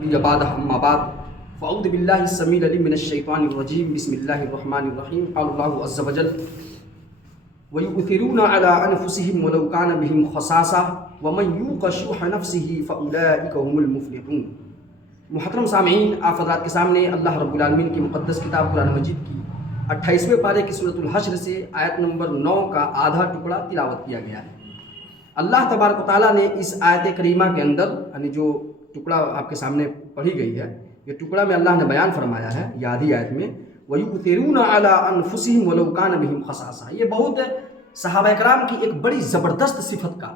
بعد اما بعد فاعوذ باللہ السمیع العلیم من الشیطان الرجیم بسم اللہ الرحمن الرحیم قال اللہ عز وجل وَيُؤْثِرُونَ عَلَىٰ أَنفُسِهِمْ وَلَوْ كَانَ بِهِمْ خَصَاصَةٌ وَمَنْ يُوقَ شُحَّ نَفْسِهِ فَأُولَٰئِكَ هُمُ الْمُفْلِحُونَ۔ محترم سامعین، آپ حضرات کے سامنے اللہ رب العالمین کی مقدس کتاب قرآن مجید کی 28ویں پارے کی سورۃ الحشر سے آیت نمبر 9 کا آدھا ٹکڑا تلاوت کیا گیا ہے۔ اللہ تبارک و تعالیٰ نے اس آیت کریمہ کے اندر یعنی جو ٹکڑا آپ کے سامنے پڑھی گئی ہے، یہ ٹکڑا میں اللہ نے بیان فرمایا ہے یہ آدھی آیت میں، وَيُؤْثِرُونَ عَلَىٰ أَنفُسِهِمْ وَلَوْ كَانَ بِهِمْ خَصَاصَةٌ۔ یہ بہت صحابہ کرام کی ایک بڑی زبردست صفت کا،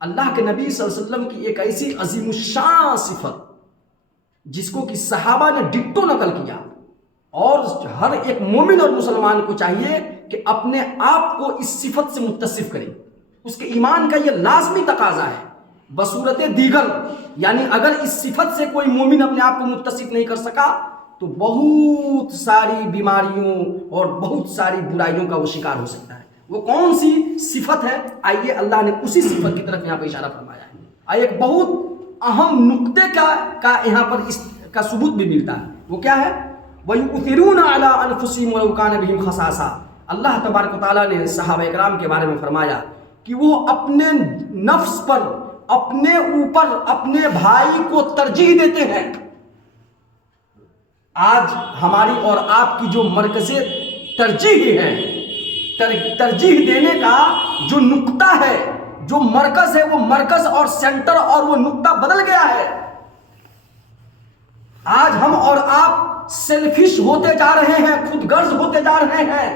اللہ کے نبی صلی اللہ علیہ وسلم کی ایک ایسی عظیم الشان صفت جس کو کہ صحابہ نے ڈٹو نقل کیا، اور ہر ایک مومن اور مسلمان کو چاہیے کہ اپنے آپ کو اس صفت سے متصف کرے۔ اس کے ایمان کا یہ لازمی تقاضا ہے بصورت دیگر، یعنی اگر اس صفت سے کوئی مومن اپنے آپ کو متصف نہیں کر سکا تو بہت ساری بیماریوں اور بہت ساری برائیوں کا وہ شکار ہو سکتا ہے۔ وہ کون سی صفت ہے؟ آئیے اللہ نے اسی صفت کی طرف یہاں پہ اشارہ فرمایا ہے۔ آئیے ایک بہت اہم نقطے کا یہاں پر اس کا ثبوت بھی ملتا ہے۔ وہ کیا ہے؟ وَيُؤْثِرُونَ عَلَىٰ أَنفُسِهِمْ وَلَوْ كَانَ بِهِمْ خَصَاصَةٌ۔ اللہ تبارک و تعالیٰ نے صحابہ کرام کے بارے میں فرمایا کہ وہ اپنے نفس پر، اپنے اوپر، اپنے بھائی کو ترجیح دیتے ہیں۔ آج ہماری اور آپ کی جو مرکز ترجیح ہے، ترجیح دینے کا جو نقطہ ہے، جو مرکز ہے، وہ مرکز اور سینٹر اور وہ نقطہ بدل گیا ہے۔ آج ہم اور آپ سیلفش ہوتے جا رہے ہیں، خود غرض ہوتے جا رہے ہیں۔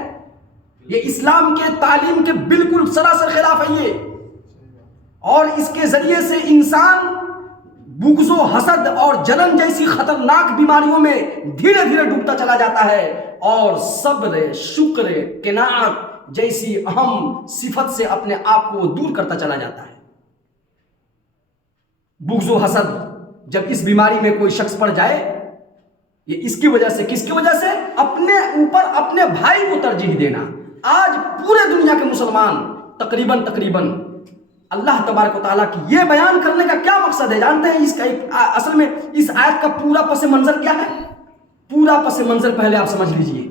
یہ اسلام کے تعلیم کے بالکل سراسر خلاف ہے یہ، اور اس کے ذریعے سے انسان بغض و حسد اور جلن جیسی خطرناک بیماریوں میں دھیرے دھیرے ڈوبتا چلا جاتا ہے، اور صبر، شکر، قناعت جیسی اہم صفت سے اپنے آپ کو دور کرتا چلا جاتا ہے۔ بغض و حسد جب اس بیماری میں کوئی شخص پڑ جائے، یہ اس کی وجہ سے، کس کی وجہ سے؟ اپنے اوپر اپنے بھائی کو ترجیح دینا۔ آج پورے دنیا کے مسلمان تقریباً اللہ تبارک و تعالیٰ کی یہ بیان کرنے کا کیا مقصد ہے جانتے ہیں؟ اس کا اصل میں اس آیت کا پورا پس منظر کیا ہے؟ پورا پس منظر پہلے آپ سمجھ لیجئے۔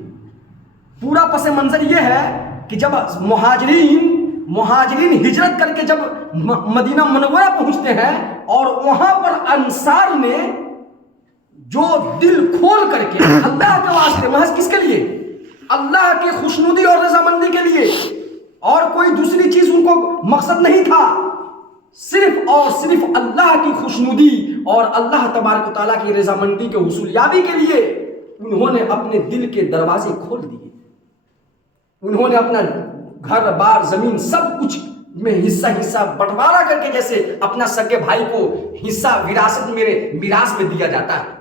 پورا پس منظر یہ ہے کہ جب مہاجرین ہجرت کر کے جب مدینہ منورہ پہنچتے ہیں، اور وہاں پر انصار نے جو دل کھول کر کے اللہ کے واسطے، محض کس کے لیے؟ اللہ کی خوشنودی اور رضامندی کے لیے، اور کوئی دوسری چیز ان کو مقصد نہیں تھا، صرف اور صرف اللہ کی خوشنودی اور اللہ تبارک و تعالیٰ کی رضامندی کے حصولیابی کے لیے انہوں نے اپنے دل کے دروازے کھول دیے۔ انہوں نے اپنا گھر بار زمین سب کچھ میں حصہ بٹوارا کر کے، جیسے اپنا سگے بھائی کو حصہ وراثت میں، میراث میں دیا جاتا ہے۔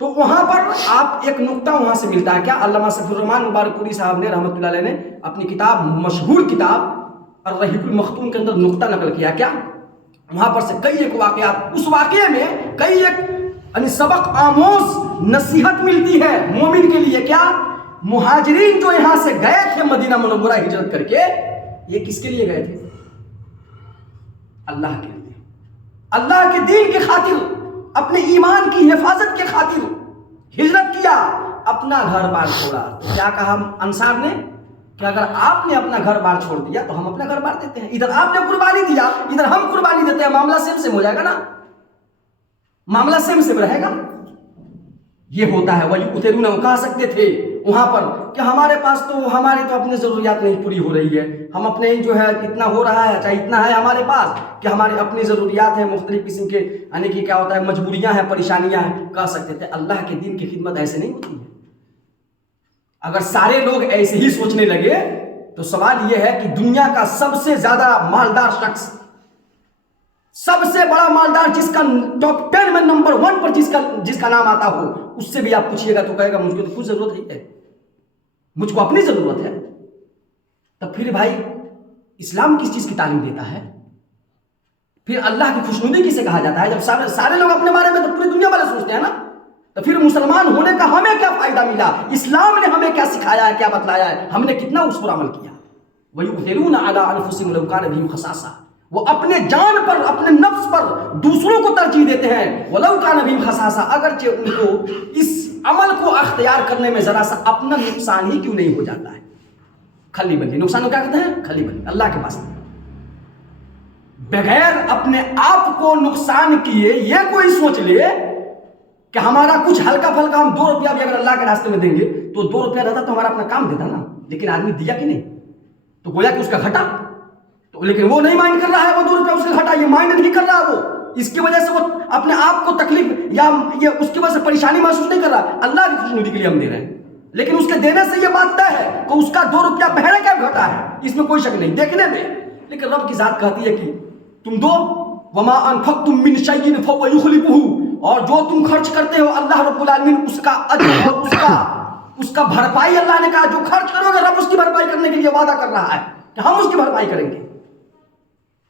تو وہاں پر آپ ایک نقطہ وہاں سے ملتا ہے۔ کیا؟ علامہ صفی الرحمن مبارک پوری صاحب نے رحمۃ اللہ علیہ نے اپنی کتاب، مشہور کتاب الرحیق المختوم کے اندر نقطہ نقل کیا۔ کیا؟ وہاں پر سے کئی ایک واقعات، اس واقعے میں کئی ایک یعنی سبق آموز نصیحت ملتی ہے مومن کے لیے۔ کیا؟ مہاجرین جو یہاں سے گئے تھے مدینہ منورہ ہجرت کر کے، یہ کس کے لیے گئے تھے؟ اللہ کے لیے، اللہ کے دین کی خاطر، اپنے ایمان کی حفاظت کے خاطر ہجرت کیا، اپنا گھر بار چھوڑا۔ کیا کہا انصار نے کہ اگر آپ نے اپنا گھر بار چھوڑ دیا تو ہم اپنا گھر بار دیتے ہیں۔ ادھر آپ نے قربانی دیا، ادھر ہم قربانی دیتے ہیں، معاملہ سیم ہو جائے گا نا، معاملہ سیم رہے گا۔ یہ ہوتا ہے۔ وہی اترون کہہ سکتے تھے وہاں پر کہ ہمارے پاس تو، ہماری تو اپنی ضروریات نہیں پوری ہو رہی ہے، ہم اپنے جو ہے اتنا ہو رہا ہے، چاہے اتنا ہے ہمارے پاس کہ ہماری اپنی ضروریات ہیں، مختلف قسم کے یعنی کہ کیا ہوتا ہے، مجبوریاں ہیں، پریشانیاں ہیں، کہہ سکتے تھے۔ اللہ کے دین کی خدمت ایسے نہیں ہوتی ہے۔ اگر سارے لوگ ایسے ہی سوچنے لگے تو سوال یہ ہے کہ دنیا کا سب سے زیادہ مالدار شخص، سب سے بڑا مالدار، جس کا ٹاپ 10 میں نمبر 1 پر جس کا نام آتا ہو، اس سے بھی آپ پوچھیے گا تو کہے گا مجھ کو تو کچھ ضرورت نہیں ہے، مجھ کو اپنی ضرورت ہے۔ تب پھر بھائی اسلام کس چیز کی تعلیم دیتا ہے؟ پھر اللہ کی خوشنودی کسے کہا جاتا ہے؟ جب سارے لوگ اپنے بارے میں تو پوری دنیا والے سوچتے ہیں نا، تو پھر مسلمان ہونے کا ہمیں کیا فائدہ ملا؟ اسلام نے ہمیں کیا سکھایا ہے، کیا بتلایا ہے، ہم نے کتنا اس پر عمل کیا؟ وَيُؤْثِرُونَ عَلَىٰ أَنفُسِهِمْ وَلَوْ كَانَ بِهِمْ خَصَاصَةٌ۔ وہ اپنے جان پر، اپنے نفس پر دوسروں کو ترجیح دیتے ہیں. وَلَوْ كَانَ بِهِمْ خَصَاصَةٌ، اگرچہ ان کو اس عمل کو اختیار کرنے میں ذرا سا اپنا نقصان ہی کیوں نہیں ہو جاتا ہے. کھلی بندی، نقصان کو کیا کہتے ہیں؟ کھلی بندی. اللہ کے پاس بغیر اپنے آپ کو نقصان کیے یہ کوئی سوچ لے کہ ہمارا کچھ ہلکا پھلکا ہم 2 روپیہ بھی اگر اللہ کے راستے میں دیں گے تو 2 روپیہ رہتا تو ہمارا اپنا کام دیتا نا. لیکن آدمی دیا کہ نہیں، تو گویا کہ اس کا گھٹا. تو لیکن وہ نہیں مائنڈ کر رہا ہے، وہ 2 روپیہ اس کا گھٹا یہ مائنڈ نہیں کر رہا. وہ اس کی وجہ سے وہ اپنے آپ کو تکلیف یا یہ اس کی وجہ سے پریشانی محسوس نہیں کر رہا. اللہ کی خوشنودی کے لیے ہم دے رہے ہیں، لیکن اس کے دینے سے یہ بات طے ہے کہ اس کا 2 روپیہ بہرے کیا گھٹا ہے، اس میں کوئی شک نہیں دیکھنے میں. لیکن رب کی ذات کہتی ہے کہ تم دو. وما انفقتم من شيء فهو يخلفه، اور جو تم خرچ کرتے ہو اللہ رب العالمین اس کا اجر اور اس کا بھرپائی، اللہ نے کہا جو خرچ کرو گے رب اس کی بھرپائی کرنے کے لیے وعدہ کر رہا ہے کہ ہم اس کی بھرپائی کریں گے.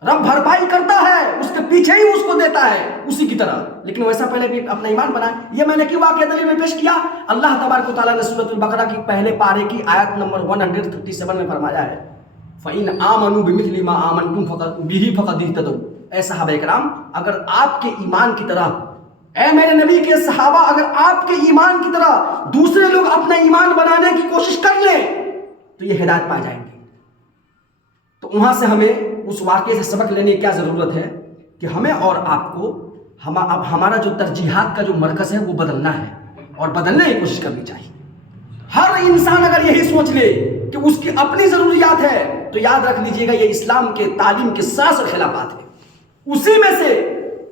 رب بھرپائی کرتا ہے، اس کے پیچھے ہی اس کو دیتا ہے اسی کی طرح. لیکن ویسا پہلے بھی اپنا ایمان بنائے. یہ میں نے کیوں واقعہ دلیل میں پیش کیا؟ اللہ تبارک و تعالیٰ نے سورۃ البقرہ کی پہلے پارے کی آیت نمبر 137 میں فرمایا ہے فَإِنْ آمَنُوا بِمِثْلِ مَا آمَنْتُمْ بِهِ فَقَدِ اهْتَدَوْا. اے صحابہ کرام، اگر آپ کے ایمان کی طرح، اے میرے نبی کے صحابہ، اگر آپ کے ایمان کی طرح دوسرے لوگ اپنا ایمان بنانے کی کوشش کر لیں تو یہ ہدایت پا جائیں گے. تو وہاں سے ہمیں اس واقعے سے سبق لینے کی کیا ضرورت ہے کہ ہمیں اور آپ کو ہمارا جو ترجیحات کا جو مرکز ہے وہ بدلنا ہے اور بدلنے کی کوشش کرنی چاہیے. ہر انسان اگر یہی سوچ لے کہ اس کی اپنی ضروریات ہے تو یاد رکھ لیجئے گا یہ اسلام کے تعلیم کے سراسر خلافات ہے. اسی میں سے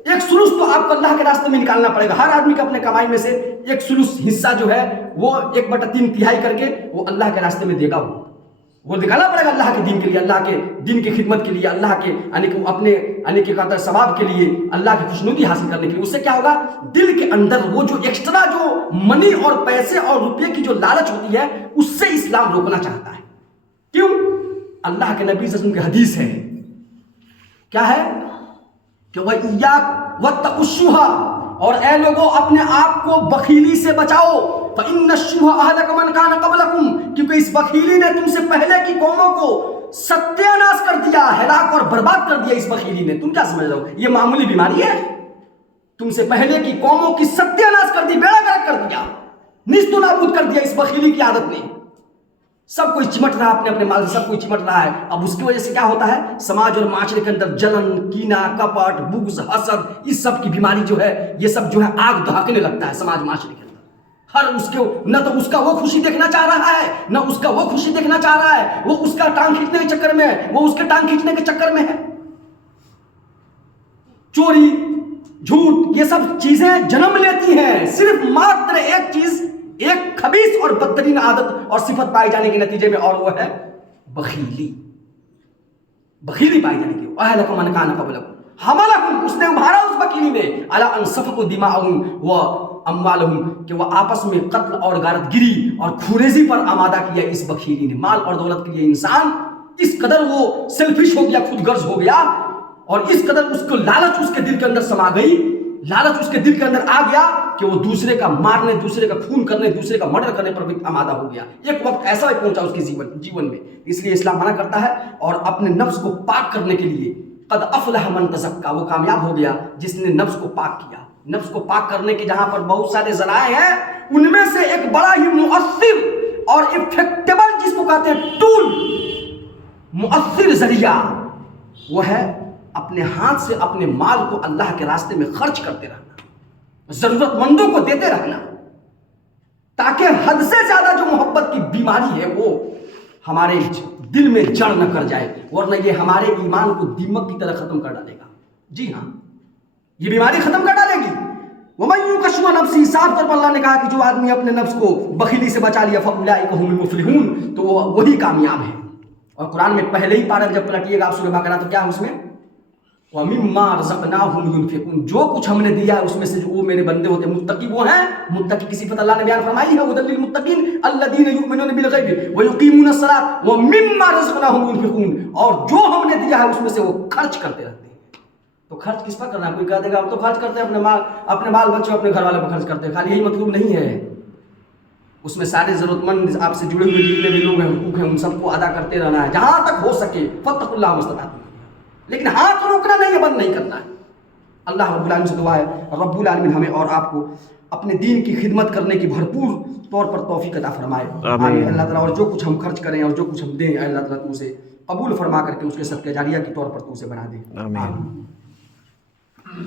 ایک سلوس تو آپ کو اللہ کے راستے میں نکالنا پڑے گا. ہر آدمی کے اپنے کمائی میں سے ایک سلوس حصہ جو ہے وہ 1/3 کر کے وہ اللہ کے راستے میں دے گا. وہ نکالنا پڑے گا اللہ کے دین کے لیے، اللہ کے دین کی خدمت کے لیے، اللہ کے اپنے کے ثواب کے لیے، اللہ کی خوشنودی حاصل کرنے کے لیے. اس سے کیا ہوگا؟ دل کے اندر وہ جو ایکسٹرا جو منی اور پیسے اور روپے کی جو لالچ ہوتی ہے اس سے اسلام روکنا چاہتا ہے. کیوں؟ اللہ کے نبی صلی اللہ علیہ وسلم کی حدیث ہے، کیا ہے کہ وَإِيَّاكُمْ وَاتَّقُوا الشُّحَ، اور اے لوگوں اپنے آپ کو بخیلی سے بچاؤ. فَإِنَّ الشُّحَ أَهْلَكَ مَنْ كَانَ قَبْلَكُمْ، کیونکہ اس بخیلی نے تم سے پہلے کی قوموں کو ستیہ ناش کر دیا، ہلاک اور برباد کر دیا. اس بخیلی نے، تم کیا سمجھ رہے ہو یہ معمولی بیماری ہے؟ تم سے پہلے کی قوموں کی ستیہ ناش کر دی، بیڑا گرک کر دیا، نیست و نابود کر دیا اس بخیلی کی عادت نے. سب کوئی چمٹ رہا ہے اپنے مال سے، سب کوئی چمٹ رہا ہے. اب اس کی وجہ سے کیا ہوتا ہے؟ سماج اور معاشرے کے اندر جلن، کینہ، کپٹ، بغض، حسد، اس سب کی بیماری جو ہے یہ سب جو ہے آگ دہکنے لگتا ہے سماج معاشرے کے اندر. ہر اس کے نہ تو اس کا وہ خوشی دیکھنا چاہ رہا ہے، نہ اس کا وہ خوشی دیکھنا چاہ رہا ہے. وہ اس کا ٹانگ کھینچنے کے چکر میں ہے، وہ اس کے ٹانگ کھینچنے کے چکر میں ہے. چوری، جھوٹ، یہ سب چیزیں جنم لیتی ہیں صرف ماتر ایک چیز، ایک خبیث اور بدترین عادت اور صفت پائے جانے کے نتیجے میں، اور وہ ہے بخیلی. بخیلی پائی جانے کی. اَهْلَكَ مَنْ كَانَ قَبْلَكُمْ حَمَلَكُمْ، اس نے ابھارا اس بخیلی نے، عَلَىٰ أَنْ سَفَكُوا دِمَاءَهُمْ وَأَمْوَالَهُمْ، کہ وہ آپس میں قتل اور غارت گری اور خوریزی پر آمادہ کیا اس بخیلی نے. مال اور دولت کے لیے انسان اس قدر وہ سیلفش ہو گیا، خود غرض ہو گیا، اور اس قدر اس کو لالچ اس کے دل کے اندر سما گئی، لالچ اس کے دل کے اندر آ گیا کہ وہ دوسرے کا مارنے، دوسرے کا خون کرنے، دوسرے کا مرڈر کرنے پر بھی آمادہ ہو گیا. ایک وقت ایسا بھی پہنچا اس کے جیون میں. اس لیے اسلام منع کرتا ہے اور اپنے نفس کو پاک کرنے کے لیے قد افلح من تزکا، وہ کامیاب ہو گیا جس نے نفس کو پاک کیا. نفس کو پاک کرنے کے جہاں پر بہت سارے ذرائع ہیں، ان میں سے ایک بڑا ہی مؤثر اور افیکٹیبل، جس کو کہتے ہیں ٹول، مؤثر ذریعہ، وہ ہے اپنے ہاتھ سے اپنے مال کو اللہ کے راستے میں خرچ کرتے رہنا، ضرورت مندوں کو دیتے رہنا، تاکہ حد سے زیادہ جو محبت کی بیماری ہے وہ ہمارے دل میں جڑ نہ کر جائے، ورنہ یہ ہمارے ایمان کو دیمک کی طرح ختم کر ڈالے گا. جی ہاں، یہ بیماری ختم کر ڈالے گی. وَمَن يُوقَ شُحَّ نَفْسِهِ، صاف طور پر اللہ نے کہا کہ جو آدمی اپنے نفس کو بخیلی سے بچا لیا فَأُولَٰئِكَ هُمُ الْمُفْلِحُونَ، تو وہ وہی کامیاب ہے. اور قرآن میں پہلے ہی پارہ جب پلٹیے گا آپ سورہ بقرہ تو کیا ہے اس میں؟ وَمِمَّا رَزَقْنَاهُمْ يُنْفِقُونَ، جو کچھ ہم نے دیا ہے اس میں سے جو وہ میرے بندے ہوتے ہیں متقی وہ ہیں. متقی کی صفت اللہ نے بیان فرمائی ہے، هُدًى لِّلْمُتَّقِينَ الَّذِينَ يُؤْمِنُونَ بِالْغَيْبِ وَيُقِيمُونَ الصَّلَاةَ وَمِمَّا رَزَقْنَاهُمْ يُنْفِقُونَ، اور جو ہم نے دیا ہے اس میں سے وہ خرچ کرتے رہتے ہیں. تو خرچ کس پر کرنا ہے؟ کوئی کہہ دے گا ہم تو خرچ کرتے ہیں اپنے بال بچوں، اپنے گھر والے پر خرچ کرتے ہیں. خالی یہی مطلوب نہیں ہے، اس میں سارے ضرورت مند آپ سے جڑے ہوئے جتنے بھی لوگ ہیں، حقوق ہیں، ان سب کو ادا کرتے رہنا ہے جہاں تک ہو سکے. فَاتَّقُوا اللَّهَ مَا اسْتَطَعْتُمْ، لیکن ہاتھ روکنا نہیں ہے، بند نہیں کرنا ہے. اللہ رب العالمین سے دعا ہے رب العالمین ہمیں اور آپ کو اپنے دین کی خدمت کرنے کی بھرپور طور پر توفیق عطا فرمائے. آمین. اللہ تعالیٰ اور جو کچھ ہم خرچ کریں اور جو کچھ ہم دیں اللہ تعالیٰ تو اسے قبول فرما کر کے اس کے صدقہ جاریہ کے طور پر تو اسے بنا دے. آمین.